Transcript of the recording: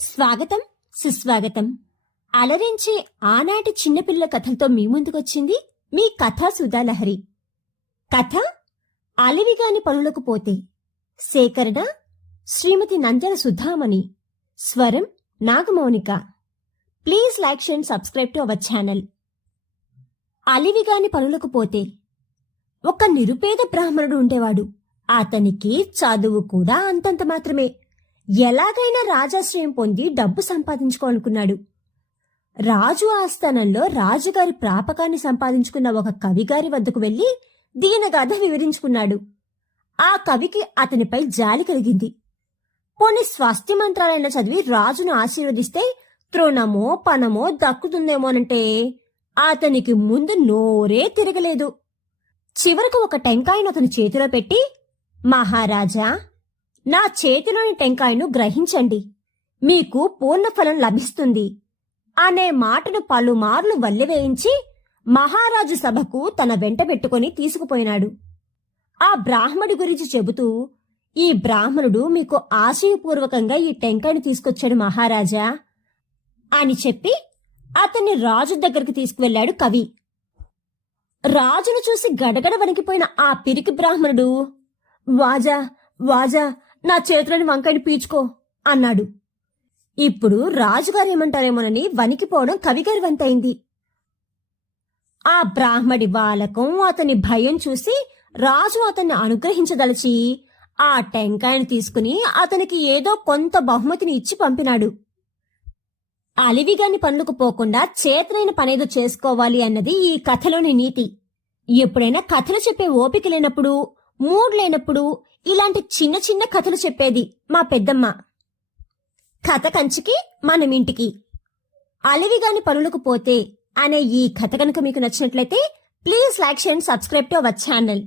స్వాగతం సుస్వాగతం. అలరించే ఆనాటి చిన్నపిల్ల కథలతో మీ ముందుకొచ్చింది మీ కథా సుధాలహరి కథ అలివిగాని పనులకు పోతే. సేకరణ శ్రీమతి నంద్యాల సుధామణి. స్వరం Nagamounika. Please like share subscribe to our channel. అలివిగాని పనులకు పోతే. ఒక నిరుపేద బ్రాహ్మణుడు ఉండేవాడు. అతనికి చదువు కూడా అంతంత మాత్రమే. ఎలాగైనా రాజాశ్రయం పొంది డబ్బు సంపాదించుకోవాలనుకున్నాడు. రాజు ఆస్థానంలో రాజుగారి ప్రాపకాన్ని సంపాదించుకున్న ఒక కవిగారి వద్దకు వెళ్ళి దీని కథ వివరించుకున్నాడు. ఆ కవికి అతనిపై జాలి కలిగింది. పోనీ స్వాస్థ్య మంత్రాలైన చదివి రాజును ఆశీర్వదిస్తే తృణమో పనమో దక్కుతుందేమోనంటే అతనికి ముందు నోరే తిరగలేదు. చివరకు ఒక టెంకాయను అతని చేతిలో పెట్టి మహారాజా నా చేతిలోని టెంకాయను గ్రహించండి. మీకు పూర్ణఫలం లభిస్తుంది. అనే మాటను పలుమార్లు వల్లివేయించి మహారాజు సభకు తన వెంట పెట్టుకుని తీసుకుపోయినాడు. ఆ బ్రాహ్మడి గురించి చెబుతూ ఈ బ్రాహ్మణుడు మీకు ఆశయపూర్వకంగా ఈ టెంకాయను తీసుకొచ్చాడు మహారాజా అని చెప్పి అతన్ని రాజు దగ్గరికి తీసుకువెళ్ళాడు కవి. రాజును చూసి గడగడ వణికిపోయిన ఆ పిరికి బ్రాహ్మణుడు వాజా వాజా నా చేతిలోని వంకాయని పీచుకో అన్నాడు. ఇప్పుడు రాజుగారు ఏమంటారేమోనని వణికిపోవడం కవిగారి వంతైంది ఆ బ్రాహ్మడి బాలకం అతని భయం చూసి రాజు అతన్ని అనుగ్రహించదలిచి ఆ టెంకాయను తీసుకుని అతనికి ఏదో కొంత బహుమతిని ఇచ్చి పంపినాడు. అలివిగాని పనులకు పోకుండా చేతనైన పనేదో చేసుకోవాలి అన్నది ఈ కథలోని నీతి. ఎప్పుడైనా కథలు చెప్పే ఓపిక లేనప్పుడు మూడ్ లేనప్పుడు ఇలాంటి చిన్న చిన్న కథలు చెప్పేది మా పెద్దమ్మ. కథ కంచికి మనం ఇంటికి. అలివిగాని పనులకు పోతే అనే ఈ కథ కనుక మీకు నచ్చినట్లయితే please like share subscribe to our channel.